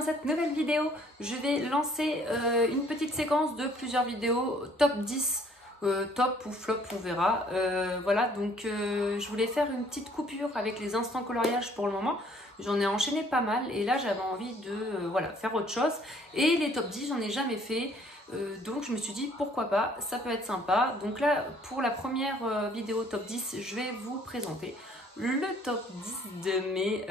dans cette nouvelle vidéo, je vais lancer une petite séquence de plusieurs vidéos top 10, top ou flop, on verra. Voilà, donc je voulais faire une petite coupure avec les instants coloriage pour le moment. J'en ai enchaîné pas mal et là j'avais envie de voilà, faire autre chose. Et les top 10, j'en ai jamais fait. Donc je me suis dit pourquoi pas, ça peut être sympa. Donc là pour la première vidéo top 10, je vais vous présenter le top 10 de mes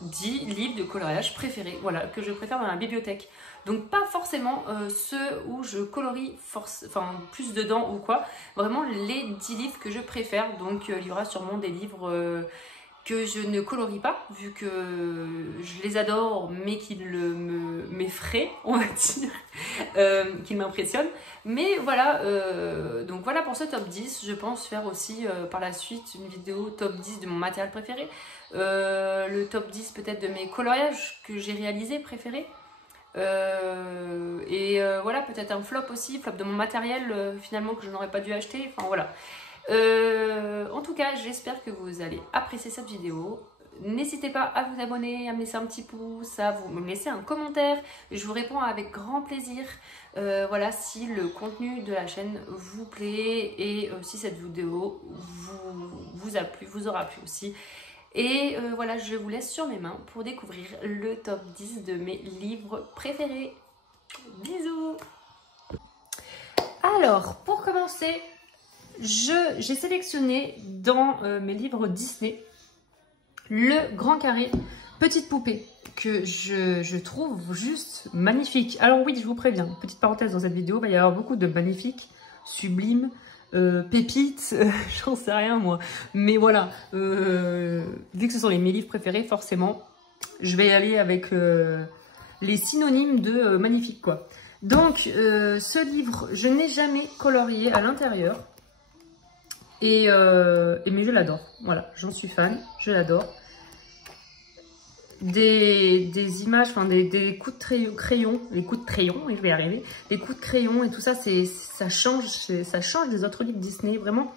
10 livres de coloriage préférés, voilà, que je préfère dans la bibliothèque. Donc pas forcément ceux où je colorie plus dedans ou quoi, vraiment les 10 livres que je préfère. Donc il y aura sûrement des livres que je ne colorie pas, vu que je les adore, mais qu'ils m'effraient, on va dire, qu'ils m'impressionnent. Mais voilà, donc voilà pour ce top 10. Je pense faire aussi par la suite une vidéo top 10 de mon matériel préféré. Le top 10 peut-être de mes coloriages que j'ai réalisés préférés. Voilà, peut-être un flop aussi, flop de mon matériel finalement que je n'aurais pas dû acheter. Enfin voilà. En tout cas, j'espère que vous allez apprécier cette vidéo. N'hésitez pas à vous abonner, à me laisser un petit pouce, à me laisser un commentaire. Je vous réponds avec grand plaisir. Voilà, si le contenu de la chaîne vous plaît et si cette vidéo vous a plu, vous aura plu aussi. Et voilà, je vous laisse sur mes mains pour découvrir le top 10 de mes livres préférés. Bisous! Alors, pour commencer, j'ai sélectionné dans mes livres Disney le Grand Carré Petite Poupée que je trouve juste magnifique. Alors oui, je vous préviens, petite parenthèse dans cette vidéo, il va y avoir beaucoup de magnifiques, sublimes, pépites, j'en sais rien moi. Mais voilà, vu que ce sont mes livres préférés, forcément, je vais y aller avec les synonymes de magnifique quoi. Donc, ce livre, je n'ai jamais colorié à l'intérieur. Mais je l'adore, voilà, j'en suis fan, je l'adore. Des images, enfin des coups de crayon, les coups de crayon, et je vais y arriver, les coups de crayon et tout ça, ça change des autres livres Disney, vraiment,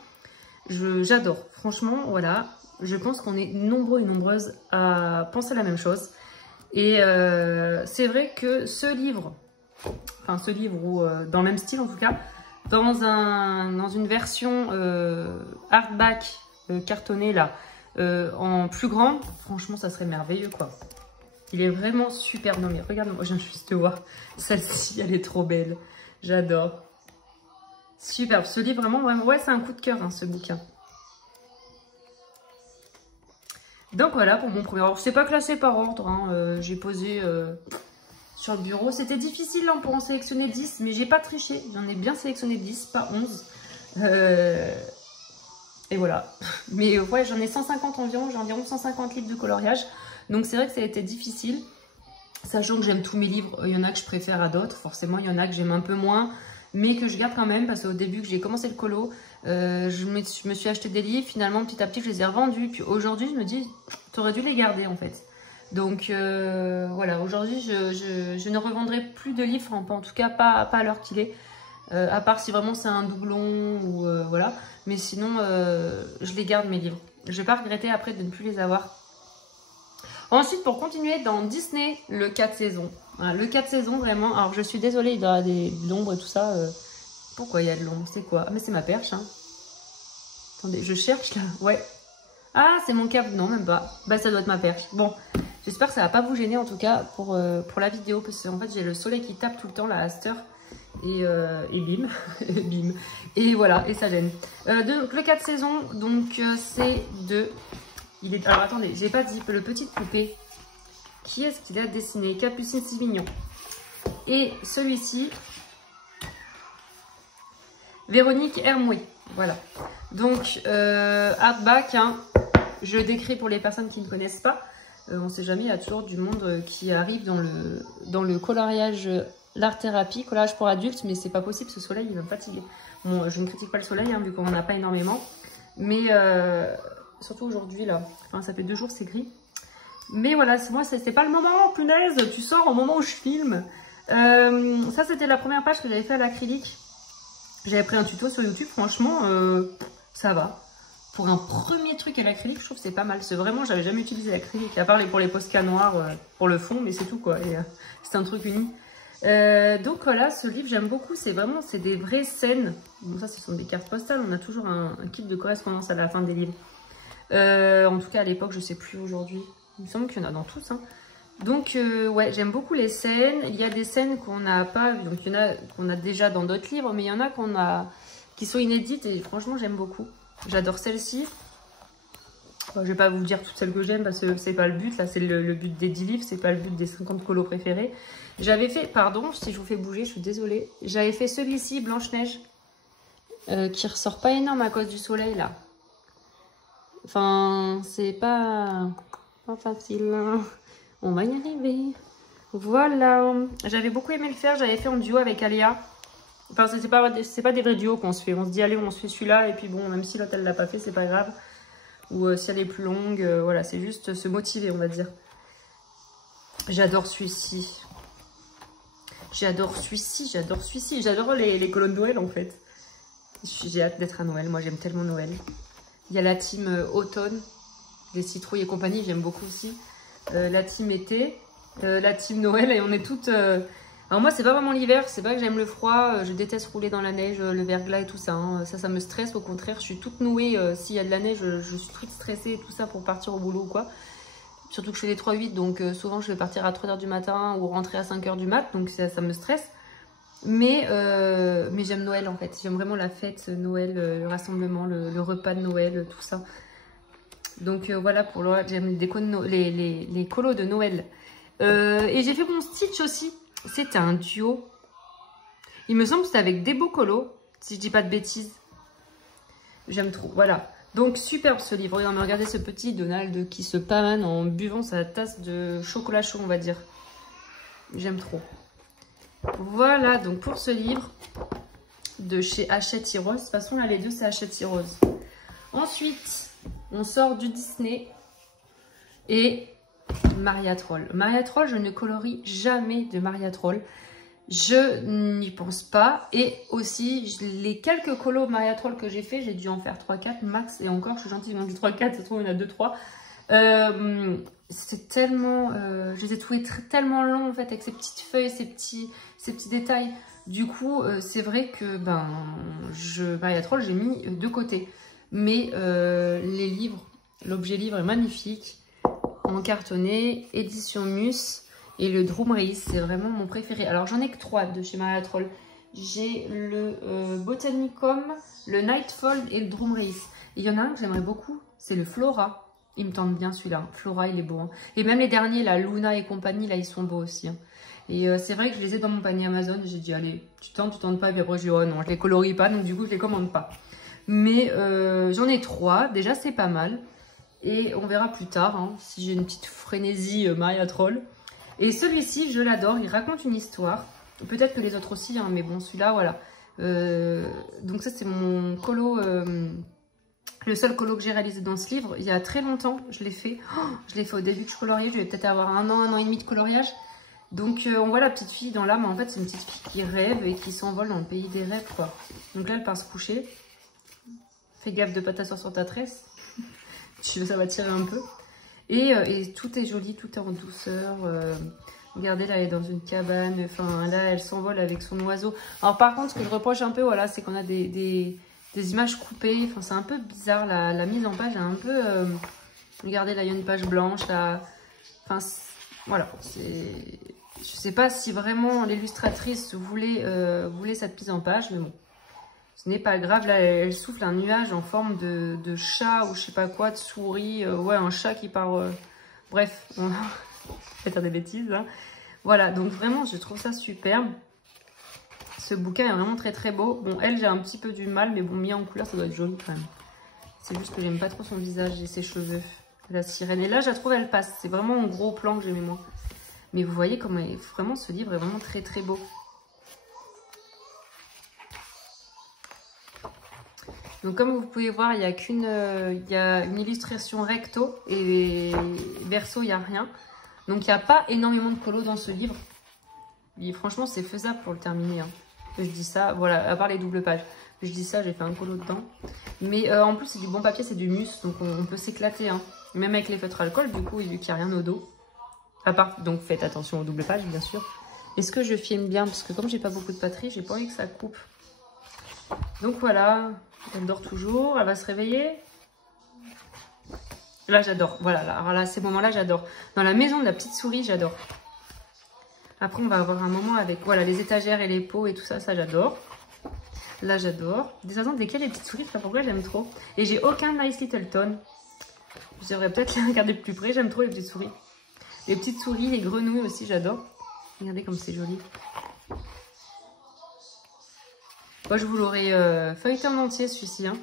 j'adore. Franchement, voilà, je pense qu'on est nombreux et nombreuses à penser la même chose. Et c'est vrai que ce livre ou dans le même style en tout cas, dans une version hardback cartonné là, en plus grand, franchement ça serait merveilleux quoi. Il est vraiment super. Non mais regarde, moi je viens juste de voir, celle-ci elle est trop belle, j'adore. Superbe, ce livre vraiment, ouais c'est un coup de cœur hein, ce bouquin. Donc voilà pour mon premier ordre, c'est pas classé par ordre, hein, j'ai posé sur le bureau. C'était difficile hein, pour en sélectionner 10, mais j'ai pas triché. J'en ai bien sélectionné 10, pas 11. Et voilà. Mais ouais, j'en ai 150 environ. J'ai environ 150 livres de coloriage. Donc c'est vrai que ça a été difficile. Sachant que j'aime tous mes livres. Il y en a que je préfère à d'autres. Forcément, il y en a que j'aime un peu moins. Mais que je garde quand même. Parce qu'au début que j'ai commencé le colo, je me suis acheté des livres. Finalement, petit à petit, je les ai revendus. Puis aujourd'hui, je me dis, tu aurais dû les garder en fait. Donc voilà, aujourd'hui je ne revendrai plus de livres, en tout cas pas à l'heure qu'il est, à part si vraiment c'est un doublon ou voilà, mais sinon je les garde mes livres. Je vais pas regretter après de ne plus les avoir. Ensuite pour continuer dans Disney, le 4 saisons. Voilà, le 4 saisons vraiment, alors je suis désolée, il y a de l'ombre et tout ça. Pourquoi il y a de l'ombre? C'est quoi? Ah mais c'est ma perche hein. Attendez, je cherche là, ouais. Ah c'est mon câble, non même pas, bah ça doit être ma perche. Bon. J'espère que ça va pas vous gêner en tout cas pour la vidéo parce qu'en fait j'ai le soleil qui tape tout le temps là à cette heure et bim, bim. Et voilà, et ça gêne. Donc le 4 saisons, donc c'est de... Alors attendez, j'ai pas dit, le Petite Poupée. Qui est-ce qu'il a dessiné? Capucine, c'est mignon. Et celui-ci, Véronique Hermouy. Voilà. Donc hardback, hein, je décris pour les personnes qui ne connaissent pas. On ne sait jamais, il y a toujours du monde qui arrive dans le coloriage, l'art-thérapie, coloriage pour adultes, mais c'est pas possible, ce soleil il va me fatiguer. Bon, je ne critique pas le soleil, hein, vu qu'on n'en a pas énormément, mais surtout aujourd'hui, là, enfin ça fait 2 jours c'est gris. Mais voilà, moi c'est pas le moment, punaise, tu sors au moment où je filme. Ça c'était la première page que j'avais fait à l'acrylique. J'avais pris un tuto sur YouTube, franchement, ça va. pour un premier truc à l'acrylique, je trouve que c'est pas mal. C'est vraiment, j'avais jamais utilisé l'acrylique, à part pour les Posca noirs pour le fond, mais c'est tout quoi. C'est un truc unique. Donc voilà, ce livre j'aime beaucoup, c'est des vraies scènes. Bon, ça ce sont des cartes postales, on a toujours un kit de correspondance à la fin des livres. En tout cas à l'époque, je sais plus aujourd'hui. Il me semble qu'il y en a dans tous. Hein. Donc ouais, j'aime beaucoup les scènes. Il y a des scènes qu'on n'a pas, donc il y en a qu'on a déjà dans d'autres livres, mais il y en a qui sont inédites et franchement j'aime beaucoup. J'adore celle-ci. Je vais pas vous dire toutes celles que j'aime parce que c'est pas le but. Là, c'est le but des 10 livres, c'est pas le but des 50 colos préférés. J'avais fait, pardon si je vous fais bouger, je suis désolée. J'avais fait celui-ci, Blanche-Neige, qui ressort pas énorme à cause du soleil là. Enfin, c'est pas facile. On va y arriver. Voilà. J'avais beaucoup aimé le faire. J'avais fait en duo avec Alia. Enfin, c'est pas des vrais duos qu'on se fait. On se dit, allez, on se fait celui-là. Et puis bon, même si l'autre, elle l'a pas fait, c'est pas grave. Ou si elle est plus longue, voilà, c'est juste se motiver, on va dire. J'adore celui-ci. J'adore celui-ci. J'adore les colonnes de Noël, en fait. J'ai hâte d'être à Noël. Moi, j'aime tellement Noël. Il y a la team automne, des citrouilles et compagnie, j'aime beaucoup aussi. La team été, la team Noël, et on est toutes... Alors moi, c'est pas vraiment l'hiver, c'est pas que j'aime le froid, je déteste rouler dans la neige, le verglas et tout ça. Hein. Ça me stresse, au contraire, je suis toute nouée. S'il y a de la neige, je suis toute stressée et tout ça pour partir au boulot ou quoi. Surtout que je fais les 3-8, donc souvent je vais partir à 3 h du matin ou rentrer à 5 h du mat, donc ça me stresse. Mais j'aime Noël en fait, j'aime vraiment la fête, Noël, le rassemblement, le repas de Noël, tout ça. Donc voilà, pour le j'aime les colos de Noël. Et j'ai fait mon Stitch aussi. C'était un duo. Il me semble que c'était avec des beaux colos, si je dis pas de bêtises. J'aime trop, voilà. Donc superbe ce livre. Regardez ce petit Donald qui se pamane en buvant sa tasse de chocolat chaud, on va dire. J'aime trop. Voilà, donc pour ce livre de chez Hachette Heroes. De toute façon, là, les deux, c'est Hachette Heroes. Ensuite, on sort du Disney et Maria Troll. Maria Troll, je ne colorie jamais de Maria Troll. Je n'y pense pas. Et aussi, les quelques colos Maria Troll que j'ai fait, j'ai dû en faire 3-4 max. Et encore, je suis gentille, ils m'ont dit 3-4, ça se trouve, il y en a 2-3. C'était tellement... je les ai trouvés tellement longs, en fait, avec ces petites feuilles, ces petits détails. Du coup, c'est vrai que Maria Troll, j'ai mis de côté. Mais les livres, l'objet livre est magnifique. En cartonné, édition Mus. Et le Drum Race, c'est vraiment mon préféré. Alors, j'en ai que 3 de chez Maria Troll. J'ai le Botanicum, le Nightfall et le Drum Race. Et il y en a un que j'aimerais beaucoup, c'est le Flora. Il me tente bien celui-là. Flora, il est beau. Hein. Et même les derniers, là, Luna et compagnie, là, ils sont beaux aussi. Hein. Et c'est vrai que je les ai dans mon panier Amazon. J'ai dit, allez, tu tentes pas. Et puis après, je dis, oh non, je les colorie pas. Donc, du coup, je les commande pas. Mais j'en ai 3. Déjà, c'est pas mal. Et on verra plus tard, hein, si j'ai une petite frénésie Maria Troll. Et celui-ci, je l'adore. Il raconte une histoire. Peut-être que les autres aussi, hein, mais bon, celui-là, voilà. Donc ça, c'est mon colo... le seul colo que j'ai réalisé dans ce livre, il y a très longtemps, je l'ai fait. Oh, je l'ai fait au début que je coloriais, je vais peut-être avoir 1 an et demi de coloriage. Donc on voit la petite fille dans l'âme, en fait c'est une petite fille qui rêve et qui s'envole dans le pays des rêves, quoi. Donc là elle part se coucher. Fais gaffe de pas t'asseoir sur ta tresse, ça va tirer un peu. Et tout est joli, tout est en douceur. Regardez là, elle est dans une cabane, enfin là elle s'envole avec son oiseau. Alors par contre ce que je reproche un peu, voilà, c'est qu'on a des images coupées, enfin c'est un peu bizarre, la mise en page est un peu... regardez là, il y a une page blanche, là. Enfin voilà, je sais pas si vraiment l'illustratrice voulait cette mise en page, mais bon, ce n'est pas grave. Là elle souffle un nuage en forme de chat ou je sais pas quoi, de souris, ouais, un chat qui part... Bref, on va faire des bêtises, hein. Voilà, donc vraiment je trouve ça superbe. Ce bouquin est vraiment très très beau. Bon, elle, j'ai un petit peu du mal, mais bon, mis en couleur, ça doit être joli quand même. C'est juste que j'aime pas trop son visage et ses cheveux. La sirène. Et là, je la trouve, elle passe. C'est vraiment un gros plan que j'aimais moi. Mais vous voyez comment vraiment ce livre est vraiment très très beau. Donc comme vous pouvez voir, il y a une illustration recto et verso, il n'y a rien. Donc il n'y a pas énormément de colos dans ce livre. Et franchement, c'est faisable pour le terminer, hein. Je dis ça, voilà, à part les doubles pages. Je dis ça, j'ai fait un colo dedans. Mais en plus, c'est du bon papier, c'est du mus, donc on peut s'éclater. Hein. Même avec les feutres alcool, du coup, vu qu'il n'y a rien au dos. À part, donc faites attention aux doubles pages, bien sûr. Est-ce que je filme bien? Parce que comme j'ai pas beaucoup de batterie, j'ai pas envie que ça coupe. Donc voilà, elle dort toujours, elle va se réveiller. Là, j'adore. Voilà, alors là, ces moments-là, j'adore. Dans la maison de la petite souris, j'adore. Après, on va avoir un moment avec voilà, les étagères et les pots et tout ça, ça j'adore. Là, j'adore. Des attentes desquelles les petites souris, je sais pas pourquoi j'aime trop. Et j'ai aucun Nice Littleton. Je devrais peut-être les regarder de plus près. J'aime trop les petites souris. Les petites souris, les grenouilles aussi, j'adore. Regardez comme c'est joli. Moi, je vous l'aurais feuilleté en entier, celui-ci. Hein.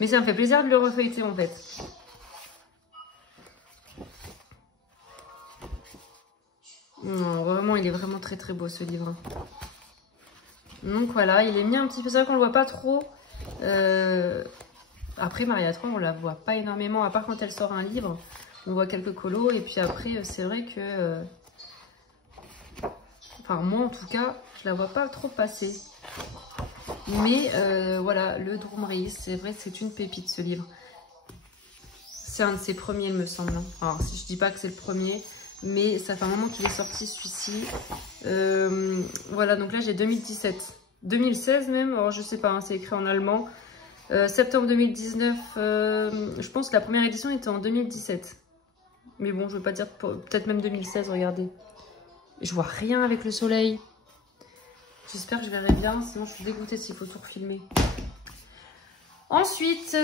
Mais ça me fait plaisir de le refeuilleter, en fait. Non, vraiment, il est vraiment très très beau, ce livre. Donc voilà, il est mis un petit peu, c'est vrai qu'on le voit pas trop. Après Maria 3, on la voit pas énormément, à part quand elle sort un livre. On voit quelques colos et puis après, c'est vrai que... Enfin, moi en tout cas, je la vois pas trop passer. Mais voilà, le Drumreis, c'est vrai que c'est une pépite ce livre. C'est un de ses premiers, il me semble. Alors, si je dis pas que c'est le premier, mais ça fait un moment qu'il est sorti celui-ci. Voilà, donc là j'ai 2017. 2016 même, alors je sais pas, hein, c'est écrit en allemand. Septembre 2019, je pense que la première édition était en 2017. Mais bon, je veux pas dire, peut-être même 2016, regardez. Je vois rien avec le soleil. J'espère que je verrai bien, sinon je suis dégoûtée s'il faut tout refilmer. Ensuite,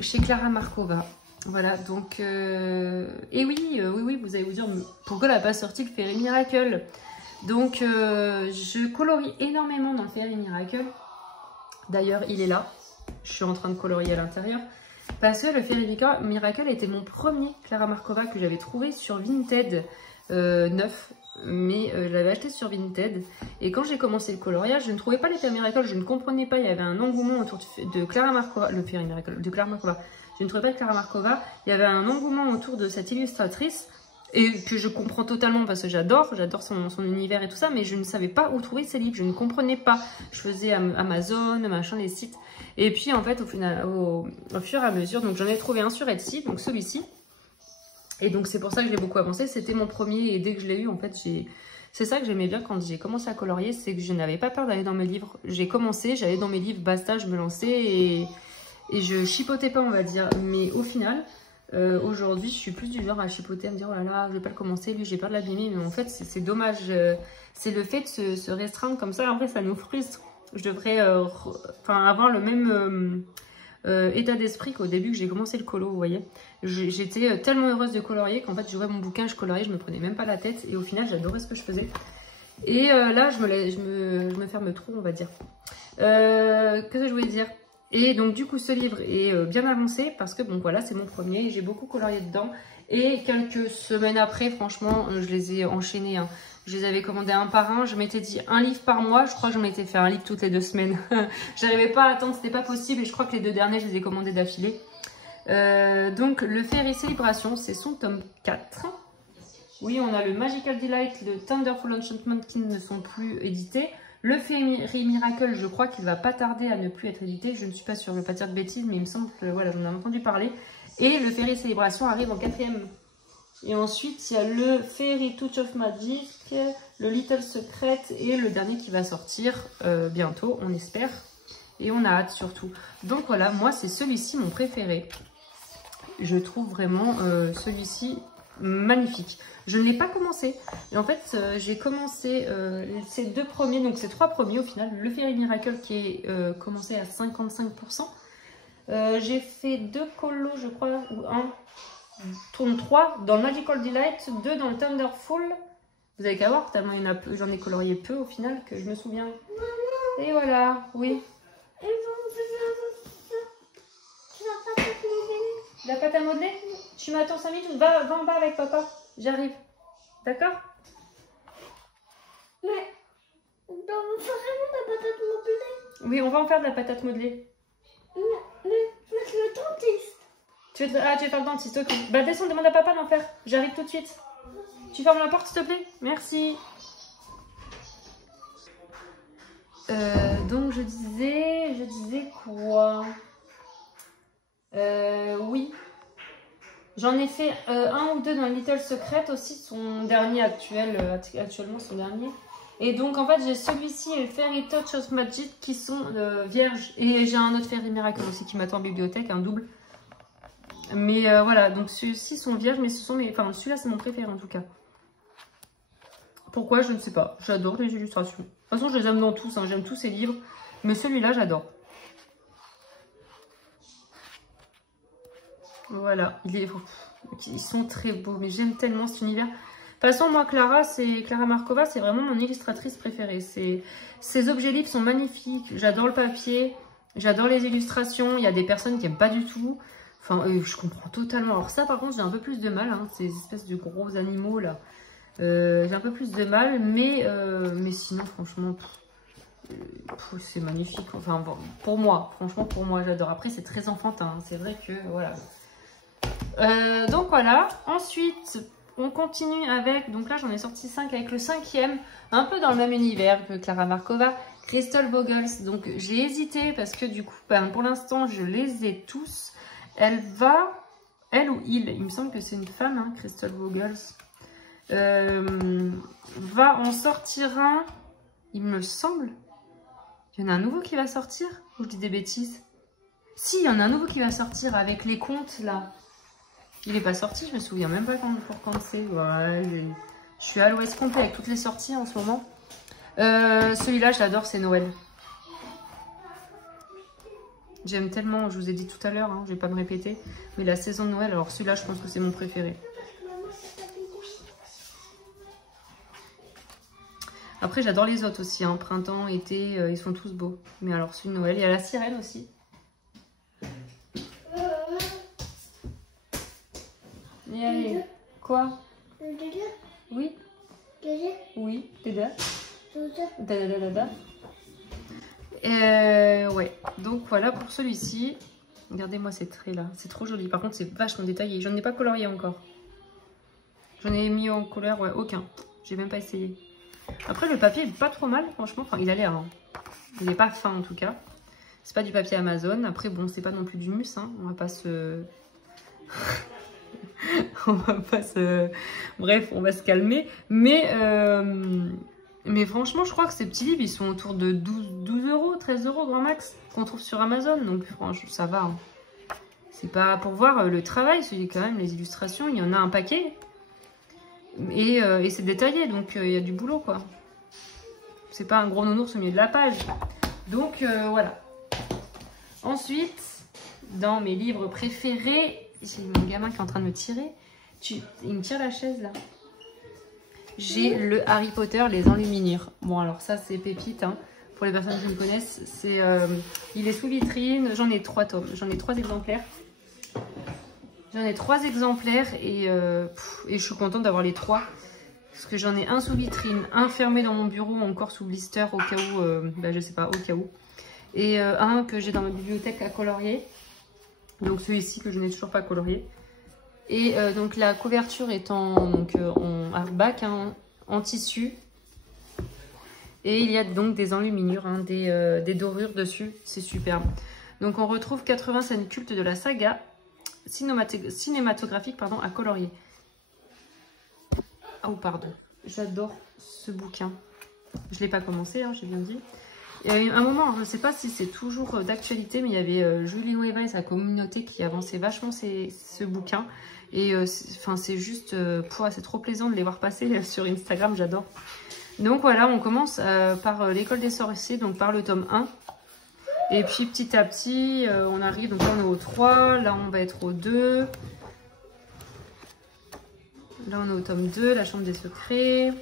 chez Clara Markova. Voilà, donc... et oui, vous allez vous dire, pourquoi elle n'a pas sorti le Fairy Miracle? Donc, je colorie énormément dans le Fairy Miracle. D'ailleurs, il est là. Je suis en train de colorier à l'intérieur. Parce que le Fairy Miracle était mon premier Clara Markova que j'avais trouvé sur Vinted neuf. Mais je l'avais acheté sur Vinted. Et quand j'ai commencé le coloriage, je ne trouvais pas les Fairy Miracle. Je ne comprenais pas. Il y avait un engouement autour de Clara Markova. Le Fairy Miracle de Clara Markova. Je ne trouvais pas de Clara Markova. Il y avait un engouement autour de cette illustratrice. Et que je comprends totalement parce que j'adore son univers et tout ça, mais je ne savais pas où trouver ses livres, je ne comprenais pas. Je faisais Amazon, machin, les sites. Et puis en fait, au fur et à mesure, donc j'en ai trouvé un sur Etsy, donc celui-ci. Et donc c'est pour ça que j'ai beaucoup avancé, c'était mon premier et dès que je l'ai eu, en fait, c'est ça que j'aimais bien quand j'ai commencé à colorier, c'est que je n'avais pas peur d'aller dans mes livres. J'ai commencé, j'allais dans mes livres, basta, je me lançais et je chipotais pas, on va dire. Mais au final... aujourd'hui, je suis plus du genre à chipoter, à me dire oh là là, je vais pas le commencer, lui j'ai peur de l'abîmer, mais en fait c'est dommage, c'est le fait de se restreindre comme ça, après ça nous frustre. Je devrais avoir le même état d'esprit qu'au début que j'ai commencé le colo, vous voyez. J'étais tellement heureuse de colorier qu'en fait j'ouvrais mon bouquin, je coloriais, je me prenais même pas la tête et au final j'adorais ce que je faisais. Et là je me ferme trop, on va dire. Qu'est-ce que je voulais dire? Et donc du coup ce livre est bien avancé parce que bon voilà c'est mon premier, j'ai beaucoup colorié dedans et quelques semaines après franchement je les ai enchaînés, hein. Je les avais commandés un par un, je m'étais dit un livre par mois, je crois que je m'étais fait un livre toutes les 2 semaines. J'arrivais pas à attendre, c'était pas possible et je crois que les 2 derniers je les ai commandés d'affilée. Donc le Fairy Célébration c'est son tome 4. Oui on a le Magical Delight, le Thunderful Enchantment qui ne sont plus édités. Le Fairy Miracle, je crois qu'il va pas tarder à ne plus être édité. Je ne suis pas sûre, je ne veux pas dire de bêtises, mais il me semble que voilà, j'en ai entendu parler. Et le Fairy Célébration arrive en 4e. Et ensuite, il y a le Fairy Touch of Magic, le Little Secret et le dernier qui va sortir bientôt, on espère. Et on a hâte surtout. Donc voilà, moi c'est celui-ci mon préféré. Je trouve vraiment celui-ci magnifique. Je ne l'ai pas commencé. Et en fait, j'ai commencé ces 2 premiers, donc ces 3 premiers au final. Le Fairy Miracle qui est commencé à 55%. J'ai fait 2 colos, je crois, ou 1, tourne 3 dans le Magical Delight, 2 dans le Thunderful. Vous avez qu'à voir, tellement il y en a peu, j'en ai colorié peu au final que je me souviens. Et voilà, oui. La pâte à modeler? Tu m'attends 5 minutes, va en bas avec papa. J'arrive. D'accord? Mais on va faire vraiment de la patate modelée. Oui, on va en faire de la patate modelée. Mais je vais être le dentiste. Tu veux faire le dentiste, ok. Bah descends, demande à papa d'en faire. J'arrive tout de suite. Tu fermes la porte s'il te plaît? Merci. Donc je disais quoi? Oui. J'en ai fait un ou deux dans Little Secret aussi, son dernier actuellement son dernier. Et donc en fait j'ai celui-ci et le Fairy Touch of Magic qui sont vierges. Et j'ai un autre Fairy Miracle aussi qui m'attend en bibliothèque, un double. Mais voilà, donc ceux-ci sont vierges, mais ce sont mes... Enfin celui-là c'est mon préféré en tout cas. Pourquoi? Je ne sais pas. J'adore les illustrations. De toute façon je les aime dans tous, hein. J'aime tous ces livres. Mais celui-là j'adore. Voilà, ils sont très beaux, mais j'aime tellement cet univers. De toute façon, moi, Clara Markova, c'est vraiment mon illustratrice préférée. Ces objets livres sont magnifiques. J'adore le papier, j'adore les illustrations. Il y a des personnes qui n'aiment pas du tout. Enfin, je comprends totalement. Alors ça, par contre, j'ai un peu plus de mal. Hein, ces espèces de gros animaux, là. J'ai un peu plus de mal, mais sinon, franchement... c'est magnifique. Enfin, bon, pour moi, franchement, pour moi, j'adore. Après, c'est très enfantin. Hein. C'est vrai que, voilà... donc voilà, ensuite on continue avec, donc là j'en ai sorti 5 avec le 5e, un peu dans le même univers que Clara Markova, Crystal Boggles. Donc j'ai hésité parce que du coup, pour l'instant je les ai tous. Elle ou il me semble que c'est une femme, hein, Crystal Boggles, va en sortir un, il me semble. Il y en a un nouveau qui va sortir, ou je dis des bêtises? Si, il y en a un nouveau qui va sortir avec les contes là. Il n'est pas sorti, je me souviens même pas quand c'est. Voilà, je suis à l'ouest complet avec toutes les sorties en ce moment. Celui-là, je l'adore, c'est Noël. J'aime tellement, je vous ai dit tout à l'heure, hein, je vais pas me répéter. Mais la saison de Noël, alors celui-là, je pense que c'est mon préféré. Après, j'adore les autres aussi, hein, printemps, été, ils sont tous beaux. Mais alors, celui de Noël, il y a la sirène aussi. Et allez, quoi? Oui. Oui, Dada. Dada. Ouais, donc voilà pour celui-ci. Regardez-moi ces traits là, c'est trop joli. Par contre, c'est vachement détaillé. J'en ai pas colorié encore. J'en ai mis en couleur, ouais, aucun. J'ai même pas essayé. Après, le papier est pas trop mal, franchement. Enfin, il a l'air. Hein. Il est pas fin en tout cas. C'est pas du papier Amazon. Après, bon, c'est pas non plus du mus. Hein. On va pas se. Bref, on va se calmer. Mais franchement, je crois que ces petits livres, ils sont autour de 12 euros, 13 euros grand max, qu'on trouve sur Amazon. Donc, franchement, ça va. Hein. C'est pas pour voir le travail, c'est quand même les illustrations. Il y en a un paquet. Et c'est détaillé, donc il y a du boulot, quoi. C'est pas un gros nounours au milieu de la page. Donc, voilà. Ensuite, dans mes livres préférés... J'ai mon gamin qui est en train de me tirer. Il me tire la chaise là. J'ai le Harry Potter, les enluminures. Bon alors ça c'est pépite. Hein. Pour les personnes qui me connaissent, il est sous vitrine. J'en ai 3 tomes. J'en ai 3 exemplaires. Et je suis contente d'avoir les 3. Parce que j'en ai un sous vitrine, un fermé dans mon bureau, encore sous blister au cas où, je sais pas, au cas où. Et un que j'ai dans ma bibliothèque à colorier. Donc celui-ci que je n'ai toujours pas colorié. Et donc la couverture est en hardback, hein, en tissu. Et il y a donc des enluminures, hein, des dorures dessus. C'est superbe. Donc on retrouve 80 scènes cultes de la saga cinématographique à colorier. Oh pardon, j'adore ce bouquin. Je ne l'ai pas commencé, hein, j'ai bien dit. Il y a eu un moment, je ne sais pas si c'est toujours d'actualité, mais il y avait Julie Nueva et sa communauté qui avançait vachement ce bouquin. Et c'est juste, c'est trop plaisant de les voir passer sur Instagram, j'adore. Donc voilà, on commence par l'école des sorciers, donc par le tome 1. Et puis petit à petit, on arrive, donc là on est au 3, là on va être au 2. Là on est au tome 2, la chambre des secrets.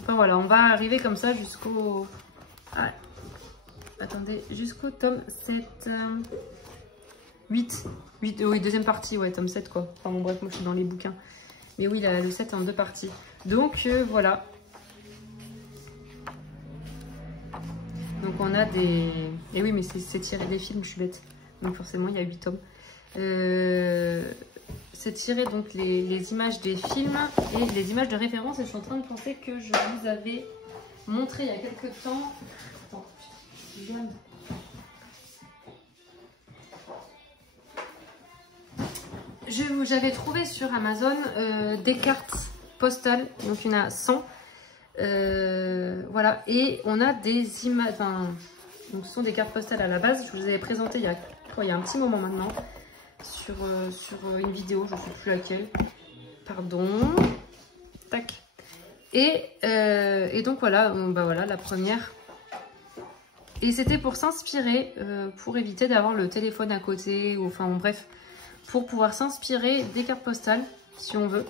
Enfin voilà, on va arriver comme ça jusqu'au... Ah, attendez, jusqu'au tome 7. 8, oui, deuxième partie, ouais, tome 7 quoi. Enfin bon bref, moi je suis dans les bouquins. Mais oui, le 7 en 2 parties. Donc voilà. Donc on a des... Et oui, mais c'est tiré des films, je suis bête. Donc forcément, il y a 8 tomes. C'est tiré donc les images des films et les images de référence. Et je suis en train de penser que je vous avais montré il y a quelques temps... Attends, Regarde. J'avais trouvé sur Amazon des cartes postales, donc il y en a 100. Voilà, et on a des images, enfin, donc ce sont des cartes postales à la base. Je vous avais présenté il y a un petit moment maintenant sur une vidéo, je ne sais plus laquelle. Pardon. Tac. Et donc voilà, bah voilà la première. Et c'était pour s'inspirer, pour éviter d'avoir le téléphone à côté, ou enfin bref, pour pouvoir s'inspirer des cartes postales, si on veut.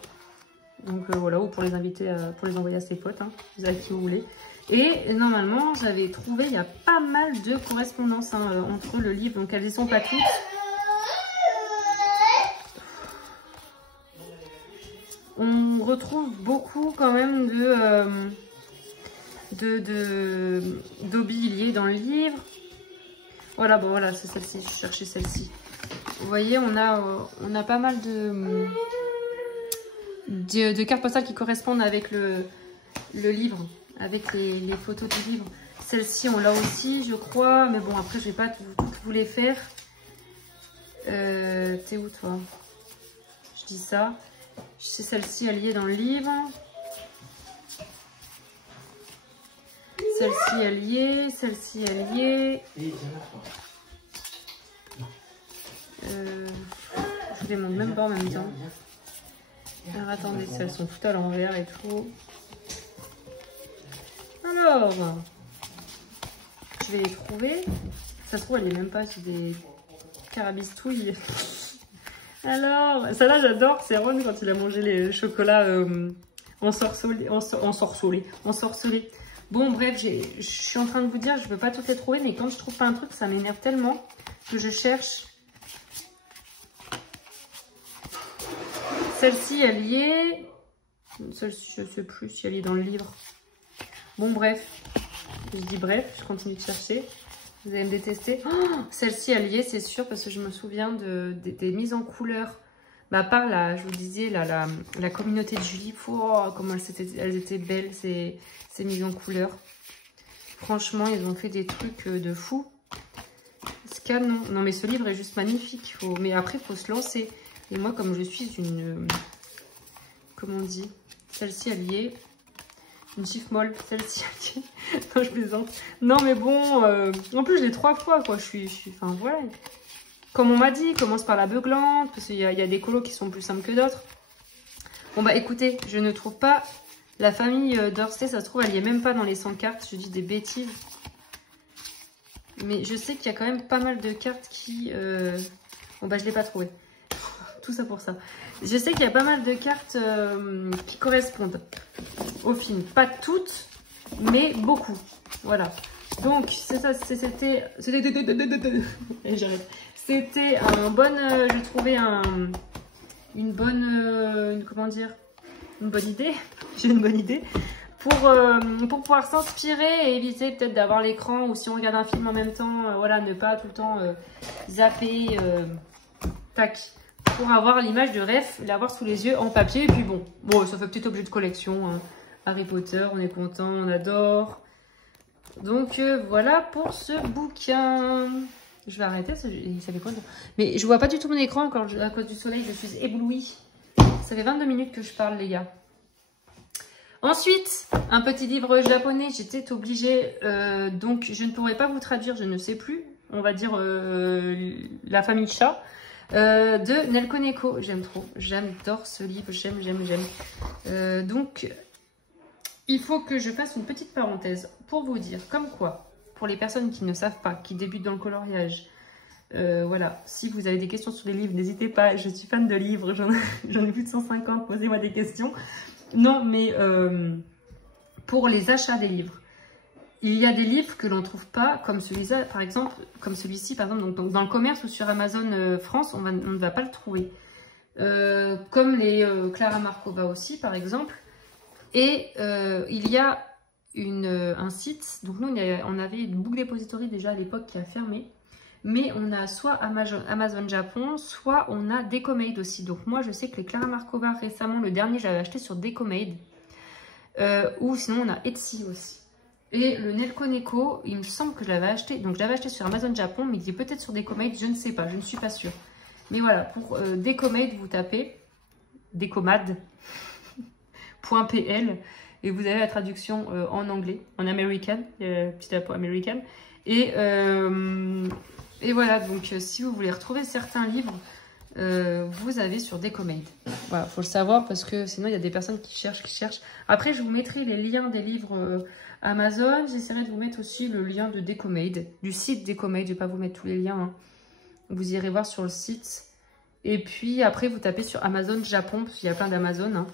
Donc voilà, ou pour les inviter, pour les envoyer à ses potes, hein, à qui vous voulez. Et normalement, j'avais trouvé, il y a pas mal de correspondances hein, entre le livre, donc elles y sont pas toutes. On retrouve beaucoup quand même d'obilier dans le livre. Voilà, bon voilà, c'est celle-ci, je cherchais celle-ci. Vous voyez, on a pas mal de cartes postales qui correspondent avec le livre, avec les photos du livre. Celle-ci, on l'a aussi, je crois, mais bon, après, je vais pas toutes vous les faire. T'es où, toi? Je dis ça. C'est celle-ci, elle y est dans le livre. Celle-ci, elle y est. Celle-ci, elle y est. Je vous les montre même pas en même temps. Alors, attendez, elles sont toutes à l'envers et tout. Alors, je vais les trouver. Ça se trouve, elle n'est même pas sur des carabistouilles. Alors, celle-là, j'adore. C'est Ron quand il a mangé les chocolats ensorcelés. Bon, bref, je suis en train de vous dire, je ne peux pas toutes les trouver, mais quand je trouve pas un truc, ça m'énerve tellement que je cherche. Celle-ci, elle y est. Celle-ci, je ne sais plus si elle est dans le livre. Bon, bref. Je dis bref, je continue de chercher. Vous allez me détester. Oh, celle-ci, elle y est, c'est sûr, parce que je me souviens des mises en couleur. Bah, par là, je vous disais, la communauté de Julie, oh, comment elles étaient belles, ces mises en couleur. Franchement, ils ont fait des trucs de fou. Canon. Non, mais ce livre est juste magnifique. Mais après, il faut se lancer. Et moi, comme je suis une... comment on dit? Celle-ci, elle y est. Une chiffre molle. Celle-ci, elle y est. Non, je plaisante. Non, mais bon... en plus, je l'ai 3 fois, quoi. Enfin, voilà. Comme on m'a dit, commence par la beuglante. Parce qu'il y a des colos qui sont plus simples que d'autres. Bon, bah, écoutez, je ne trouve pas... La famille d'Orsay, ça se trouve, elle n'y est même pas dans les 100 cartes. Je dis des bêtises. Mais je sais qu'il y a quand même pas mal de cartes qui... Bon, bah, je ne l'ai pas trouvé. Tout ça pour ça. Je sais qu'il y a pas mal de cartes qui correspondent au film. Pas toutes, mais beaucoup. Voilà. Donc, c'est ça, c'était... Et j'arrête. C'était un bon... je trouvais une bonne... comment dire? Une bonne idée. J'ai une bonne idée. Pour pouvoir s'inspirer et éviter peut-être d'avoir l'écran ou si on regarde un film en même temps, voilà, ne pas tout le temps zapper, tac, pour avoir l'image de rêve, l'avoir sous les yeux en papier. Et puis bon, ça fait petit objet de collection, hein. Harry Potter, on est content, on adore. Donc voilà pour ce bouquin. Je vais arrêter, ça fait quoi? Mais je vois pas du tout mon écran encore à cause du soleil, je suis éblouie. Ça fait 22 minutes que je parle, les gars. Ensuite, un petit livre japonais, j'étais obligée, donc je ne pourrais pas vous traduire, je ne sais plus, on va dire La famille chat, de Nelko Neko. J'aime trop, j'adore ce livre, j'aime. Donc, il faut que je fasse une petite parenthèse pour vous dire, comme quoi, pour les personnes qui ne savent pas, qui débutent dans le coloriage, voilà, si vous avez des questions sur les livres, n'hésitez pas, je suis fan de livres, j'en ai plus de 150, posez-moi des questions. Non, mais pour les achats des livres, il y a des livres que l'on ne trouve pas, comme celui-ci par exemple, donc dans le commerce ou sur Amazon France, on ne va pas le trouver. Comme les Clara Markova aussi, par exemple. Et il y a un site, donc nous on avait une Book Depository déjà à l'époque qui a fermé. Mais on a soit Amazon Japon, soit on a Decomade aussi. Donc moi, je sais que les Clara Markova, récemment, le dernier, j'avais acheté sur Decomade. Ou sinon, on a Etsy aussi. Et le Nelco Neko, il me semble que je l'avais acheté. Donc je l'avais acheté sur Amazon Japon, mais il est peut-être sur Decomade, je ne sais pas, je ne suis pas sûre. Mais voilà, pour Decomade, vous tapez decomade.pl et vous avez la traduction en anglais, en American, petit drapeau American. Et voilà, donc si vous voulez retrouver certains livres, vous avez sur Decomade. Voilà, faut le savoir parce que sinon il y a des personnes qui cherchent. Après, je vous mettrai les liens des livres Amazon. J'essaierai de vous mettre aussi le lien de Decomade, du site Decomade. Je ne vais pas vous mettre tous les liens. Hein. Vous irez voir sur le site. Et puis après, vous tapez sur Amazon Japon, parce qu'il y a plein d'Amazon. Hein.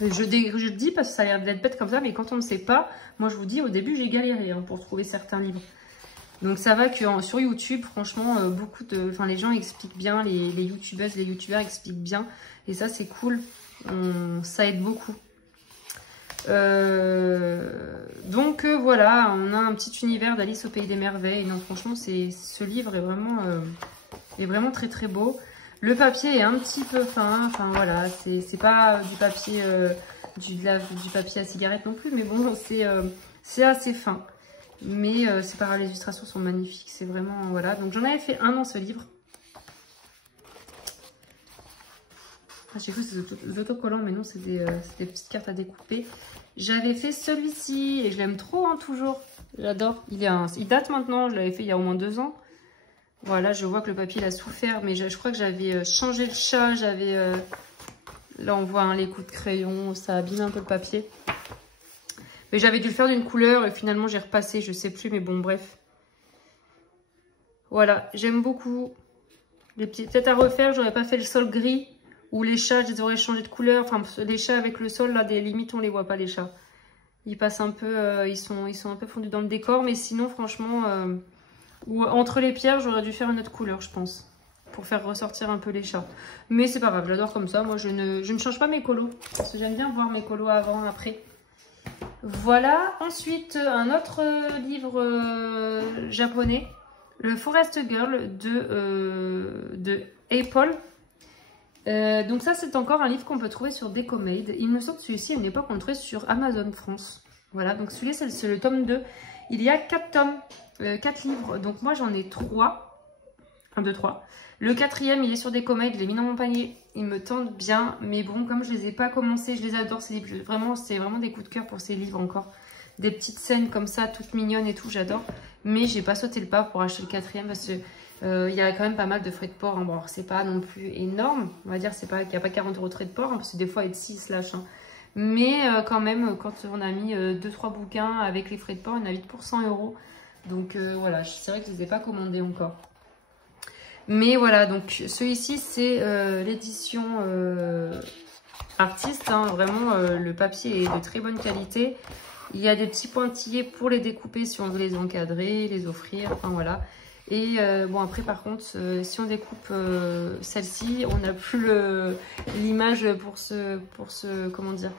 Je dis parce que ça a l'air d'être bête comme ça, mais quand on ne sait pas, moi je vous dis, au début j'ai galéré hein, pour trouver certains livres. Donc ça va que sur YouTube, franchement, les gens expliquent bien, les youtubeuses, les youtubeurs expliquent bien. Et ça c'est cool, ça aide beaucoup. Donc voilà, on a un petit univers d'Alice au Pays des Merveilles. Non, franchement, ce livre est vraiment très très beau. Le papier est un petit peu fin, enfin voilà, c'est pas du papier du papier à cigarette non plus, mais bon, c'est assez fin. Mais c'est pas grave, les illustrations sont magnifiques, c'est vraiment, voilà. Donc j'en avais fait un dans ce livre. J'ai cru que c'était des autocollants, mais non, c'est des petites cartes à découper. J'avais fait celui-ci, et je l'aime trop, hein, toujours. J'adore. Il date maintenant, je l'avais fait il y a au moins 2 ans. Voilà, je vois que le papier il a souffert, mais je crois que j'avais changé le chat, là on voit hein, les coups de crayon, ça abîme un peu le papier. Mais j'avais dû le faire d'une couleur et finalement j'ai repassé, je sais plus, mais bon bref. Voilà, j'aime beaucoup. Les petites têtes à refaire, j'aurais pas fait le sol gris, ou les chats, je les aurais changé de couleur. Enfin, les chats avec le sol, là, des limites, on les voit pas les chats. Ils passent un peu, ils sont un peu fondus dans le décor, mais sinon franchement... Ou entre les pierres, j'aurais dû faire une autre couleur, je pense. Pour faire ressortir un peu les chats. Mais c'est pas grave, j'adore comme ça. Moi, je ne change pas mes colos. Parce que j'aime bien voir mes colos avant, après. Voilà. Ensuite, un autre livre japonais. Le Forest Girl de Apple. Donc ça, c'est encore un livre qu'on peut trouver sur Decomade. Il me semble que celui-ci, à une époque, on le trouvait sur Amazon France. Voilà, donc celui-là, c'est le tome 2. Il y a 4 tomes. 4 livres, donc moi j'en ai 3. 1, 2, 3. Le 4e, il est sur Decomade, je l'ai mis dans mon panier. Il me tente bien, mais bon, comme je les ai pas commencés, je les adore ces livres. C'est vraiment des coups de cœur pour ces livres encore. Des petites scènes comme ça, toutes mignonnes et tout, j'adore. Mais j'ai pas sauté le pas pour acheter le 4e parce que il y a quand même pas mal de frais de port. Hein. Bon, c'est pas non plus énorme, on va dire, qu'il n'y a pas 40 € de frais de port, hein, parce que des fois, Etsy slash. Hein. Mais quand même, quand on a mis 2-3 bouquins avec les frais de port, on a vite pour 100 €. Donc voilà, c'est vrai que je ne les ai pas commandés encore. Mais voilà, donc celui-ci, c'est l'édition artiste. Hein, vraiment, le papier est de très bonne qualité. Il y a des petits pointillés pour les découper si on veut les encadrer, les offrir. Enfin voilà. Et bon, après, par contre, si on découpe celle-ci, on n'a plus l'image comment dire,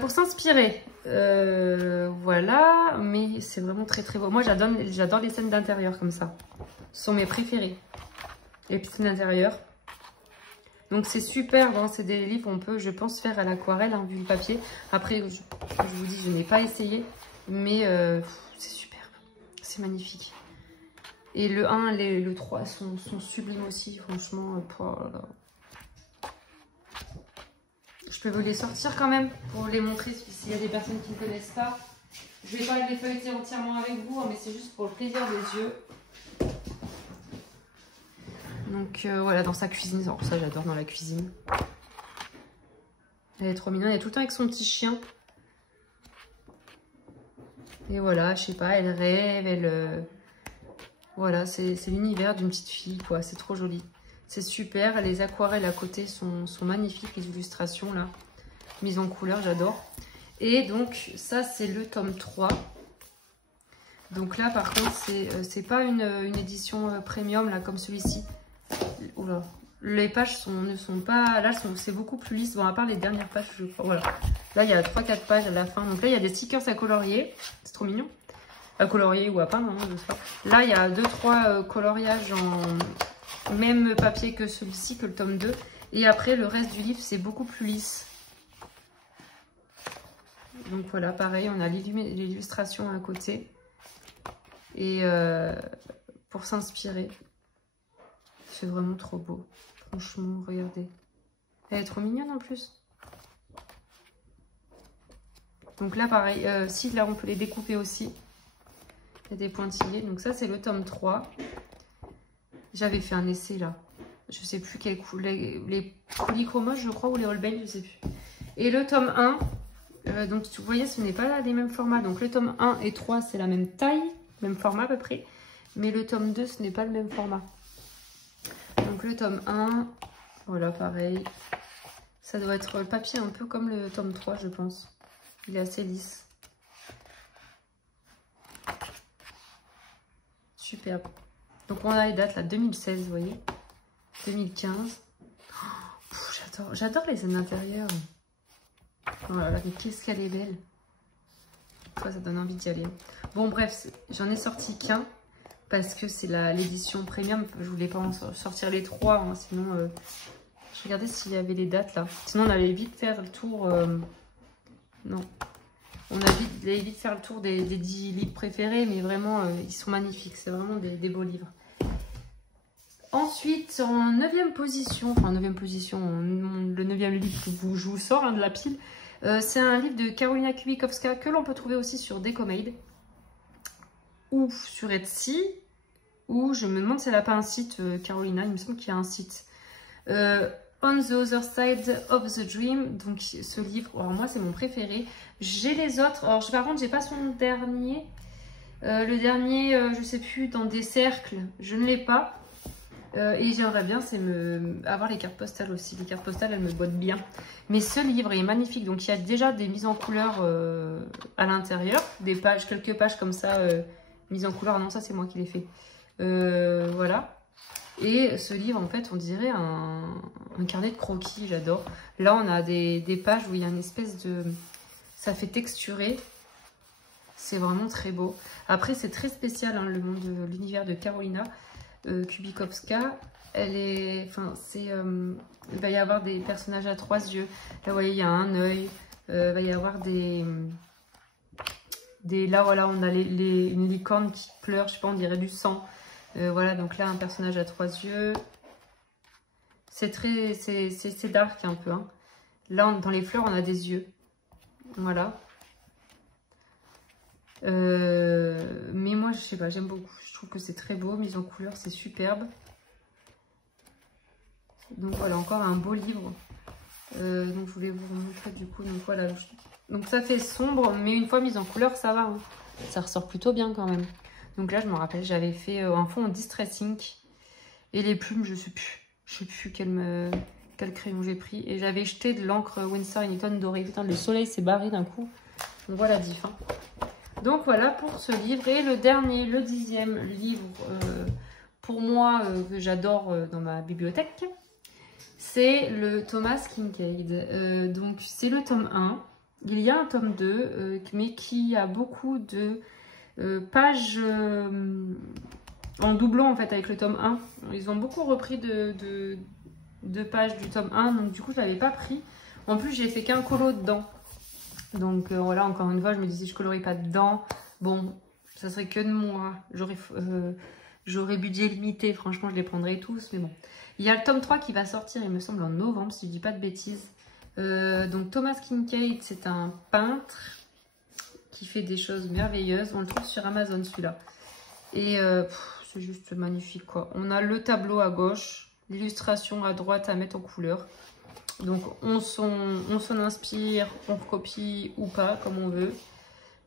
pour s'inspirer. Voilà, mais c'est vraiment très très beau. Moi, j'adore les scènes d'intérieur comme ça. Ce sont mes préférés. Les scènes d'intérieur. Donc c'est super, hein, c'est des livres qu'on peut, je pense, faire à l'aquarelle, hein, vu le papier. Après, je vous dis, je n'ai pas essayé, mais c'est superbe. C'est magnifique. Et le 1 et le 3 sont sublimes aussi, franchement. Je peux vous les sortir quand même pour les montrer s'il y a des personnes qui ne connaissent pas. Je ne vais pas les feuilleter entièrement avec vous, hein, mais c'est juste pour le plaisir des yeux. Donc voilà, dans sa cuisine. Alors ça, j'adore dans la cuisine. Elle est trop mignonne. Elle est tout le temps avec son petit chien. Et voilà, je sais pas, elle rêve, voilà, c'est l'univers d'une petite fille, quoi. C'est trop joli. C'est super. Les aquarelles à côté sont magnifiques, les illustrations, là. Mises en couleur, j'adore. Et donc, ça, c'est le tome 3. Donc là, par contre, c'est pas une édition premium, là, comme celui-ci. Oula. Les pages ne sont pas... Là, c'est beaucoup plus lisse. Bon, à part les dernières pages, je crois. Voilà. Là, il y a 3-4 pages à la fin. Donc là, il y a des stickers à colorier. C'est trop mignon. À colorier ou à peindre, hein, je sais pas. Là, il y a 2-3 coloriages en même papier que celui-ci, que le tome 2. Et après, le reste du livre, c'est beaucoup plus lisse. Donc voilà, pareil, on a l'illustration à côté. Et pour s'inspirer. C'est vraiment trop beau. Franchement, regardez. Elle est trop mignonne en plus. Donc là, pareil, si là, on peut les découper aussi. Il y a des pointillés. Donc ça, c'est le tome 3. J'avais fait un essai là. Je sais plus quel coup. Les polychromos, je crois, ou les Holbein, je sais plus. Et le tome 1. Donc vous voyez, ce n'est pas là les mêmes formats. Donc le tome 1 et 3, c'est la même taille, même format à peu près. Mais le tome 2, ce n'est pas le même format. Donc le tome 1, voilà, pareil. Ça doit être le papier un peu comme le tome 3, je pense. Il est assez lisse. Superbe. Donc on a les dates là, 2016, vous voyez. 2015. Oh, j'adore les scènes d'intérieur. Oh là là, mais qu'est-ce qu'elle est belle. Ça donne envie d'y aller. Bon bref, j'en ai sorti qu'un. Parce que c'est l'édition premium. Je voulais pas en sortir les 3. Hein, sinon, je regardais s'il y avait les dates là. Sinon, on allait vite faire le tour. Non. On allait vite faire le tour des 10 livres préférés. Mais vraiment, ils sont magnifiques. C'est vraiment des beaux livres. Ensuite, en 9e position. Enfin, 9e position. Le 9e livre que je vous sors de la pile. C'est un livre de Karolina Kubikowska que l'on peut trouver aussi sur Decomade. Ou sur Etsy, ou je me demande si elle n'a pas un site, Carolina, il me semble qu'il y a un site. On the Other Side of the Dream, donc ce livre, alors moi c'est mon préféré. J'ai les autres, alors par contre j'ai pas son dernier. Le dernier, je sais plus, dans des cercles, je ne l'ai pas. Et j'aimerais bien, c'est avoir les cartes postales aussi. Les cartes postales, elles me bottent bien. Mais ce livre est magnifique. Donc, il y a déjà des mises en couleur à l'intérieur. Des pages, quelques pages comme ça, mises en couleur. Non, ça, c'est moi qui l'ai fait. Voilà. Et ce livre, en fait, on dirait un carnet de croquis. J'adore. Là, on a des pages où il y a une espèce de... Ça fait texturer. C'est vraiment très beau. Après, c'est très spécial, hein, le monde de l'univers de Karolina Kubikowska. Elle est, enfin, il va y avoir des personnages à 3 yeux. Là, vous voyez, il y a un œil. Il va y avoir là, voilà, on a une licorne qui pleure, je sais pas, on dirait du sang. Voilà, donc là, un personnage à 3 yeux. C'est dark un peu. Hein. Là, dans les fleurs, on a des yeux. Voilà. Mais moi, je sais pas, j'aime beaucoup. Je trouve que c'est très beau, mise en couleur, c'est superbe. Donc voilà, encore un beau livre. Donc je voulais vous montrer du coup. Donc voilà, donc ça fait sombre, mais une fois mise en couleur, ça va. Hein. Ça ressort plutôt bien quand même. Donc là, je me rappelle, j'avais fait un fond en distress ink. Et les plumes, je sais plus quel crayon j'ai pris. Et j'avais jeté de l'encre Winsor & Newton dorée. Putain, le soleil s'est barré d'un coup. On voit la diff. Hein. Donc voilà pour ce livre. Et le dernier, le 10e livre, pour moi, que j'adore dans ma bibliothèque, c'est le Thomas Kinkade. Donc c'est le tome 1. Il y a un tome 2, mais qui a beaucoup de pages en doublon en fait avec le tome 1. Ils ont beaucoup repris de pages du tome 1, donc du coup je l'avais pas pris. En plus j'ai fait qu'un colo dedans. Donc voilà, encore une fois, je me disais, je colorie pas dedans. Bon, ça serait que de moi. J'aurais budget limité. Franchement, je les prendrais tous. Mais bon. Il y a le tome 3 qui va sortir, il me semble, en novembre, si je dis pas de bêtises. Donc Thomas Kinkade, c'est un peintre qui fait des choses merveilleuses. On le trouve sur Amazon, celui-là. Et c'est juste magnifique, quoi. On a le tableau à gauche, l'illustration à droite à mettre en couleur. Donc on s'en inspire, on recopie ou pas, comme on veut.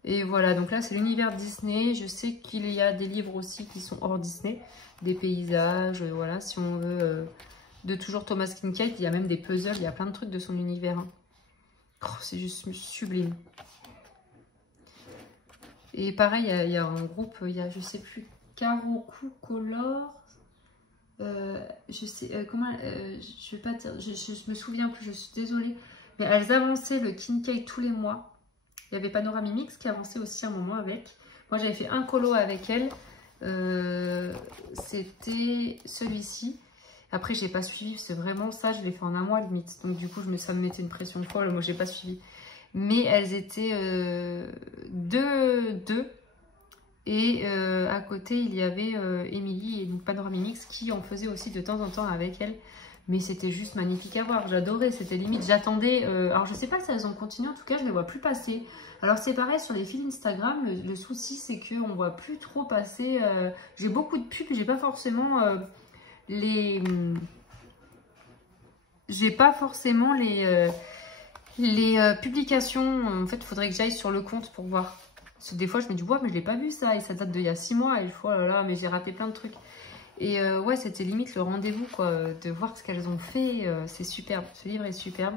Et voilà, donc là c'est l'univers Disney. Je sais qu'il y a des livres aussi qui sont hors Disney. Des paysages, voilà, si on veut. De toujours Thomas Kinkade, il y a même des puzzles, il y a plein de trucs de son univers. Hein. Oh, c'est juste sublime. Et pareil, il y a un groupe, il y a, je sais plus, Karoku Color. Je sais comment, je vais pas dire, je me souviens plus, je suis désolée, mais elles avançaient le Kinkade tous les mois. Il y avait Panoramimix qui avançait aussi un moment avec. Moi j'avais fait un colo avec elle, c'était celui-ci. Après j'ai pas suivi, c'est vraiment ça, je l'ai fait en un mois limite. Donc du coup ça me mettait une pression folle, moi j'ai pas suivi. mais elles étaient deux. Et à côté, il y avait Émilie et donc Panoramimix qui en faisait aussi de temps en temps avec elle. Mais c'était juste magnifique à voir, j'adorais, c'était limite, j'attendais... alors je sais pas si elles ont continué, en tout cas je ne les vois plus passer. Alors c'est pareil sur les fils Instagram, le souci c'est qu'on ne voit plus trop passer... j'ai beaucoup de pubs, j'ai pas forcément les... J'ai pas forcément les publications, en fait il faudrait que j'aille sur le compte pour voir. Parce que des fois je me dis, ouais mais je l'ai pas vu ça, et ça date d'il y a 6 mois, et je fois, oh là là, mais j'ai raté plein de trucs. Et ouais, c'était limite le rendez-vous, quoi, de voir ce qu'elles ont fait. C'est superbe, ce livre est superbe.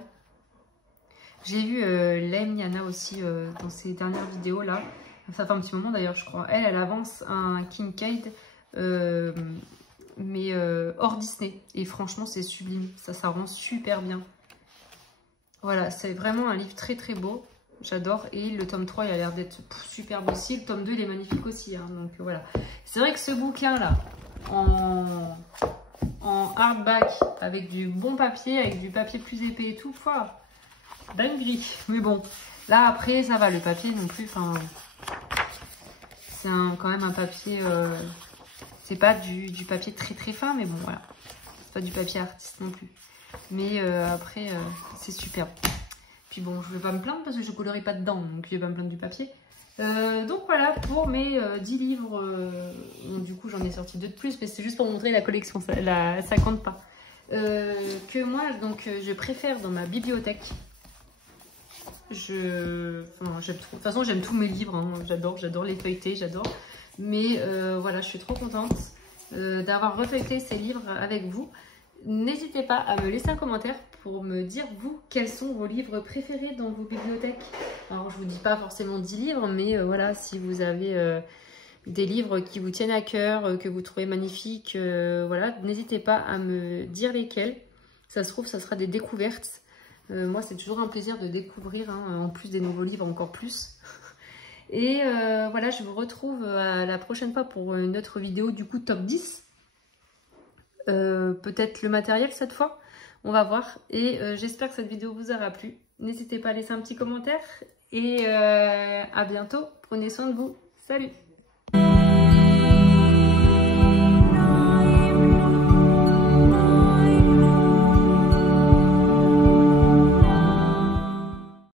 J'ai vu Lem Yana aussi dans ses dernières vidéos, là. Ça fait un petit moment d'ailleurs, je crois. Elle avance un Kincaid, mais hors Disney. Et franchement, c'est sublime. Ça rend super bien. Voilà, c'est vraiment un livre très très beau. J'adore. Et le tome 3, il a l'air d'être superbe aussi. Le tome 2, il est magnifique aussi. Hein, donc voilà. C'est vrai que ce bouquin-là, en hardback, avec du bon papier, avec du papier plus épais et tout, fois dinguerie. Mais bon, là après, ça va. Le papier non plus, enfin... C'est quand même un papier... c'est pas du papier très très fin, mais bon, voilà. C'est pas du papier artiste non plus. Mais après, c'est superbe. Puis bon, je vais pas me plaindre parce que je colorie pas dedans, donc je vais pas me plaindre du papier. Donc voilà pour mes 10 livres. Du coup, j'en ai sorti 2 de plus, mais c'est juste pour montrer la collection, ça compte pas. Que moi, donc, je préfère dans ma bibliothèque. De toute façon, j'aime tous mes livres, hein. J'adore les feuilleter, j'adore. Mais voilà, je suis trop contente d'avoir refeuilleté ces livres avec vous. N'hésitez pas à me laisser un commentaire pour me dire, vous, quels sont vos livres préférés dans vos bibliothèques. Alors, je vous dis pas forcément 10 livres, mais voilà, si vous avez des livres qui vous tiennent à cœur, que vous trouvez magnifiques, voilà, n'hésitez pas à me dire lesquels. Ça se trouve, ça sera des découvertes. Moi, c'est toujours un plaisir de découvrir, hein, en plus des nouveaux livres, encore plus. Et voilà, je vous retrouve la prochaine fois pour une autre vidéo, du coup, top 10. Peut-être le matériel cette fois, on va voir. Et j'espère que cette vidéo vous aura plu. N'hésitez pas à laisser un petit commentaire. Et à bientôt. Prenez soin de vous. Salut!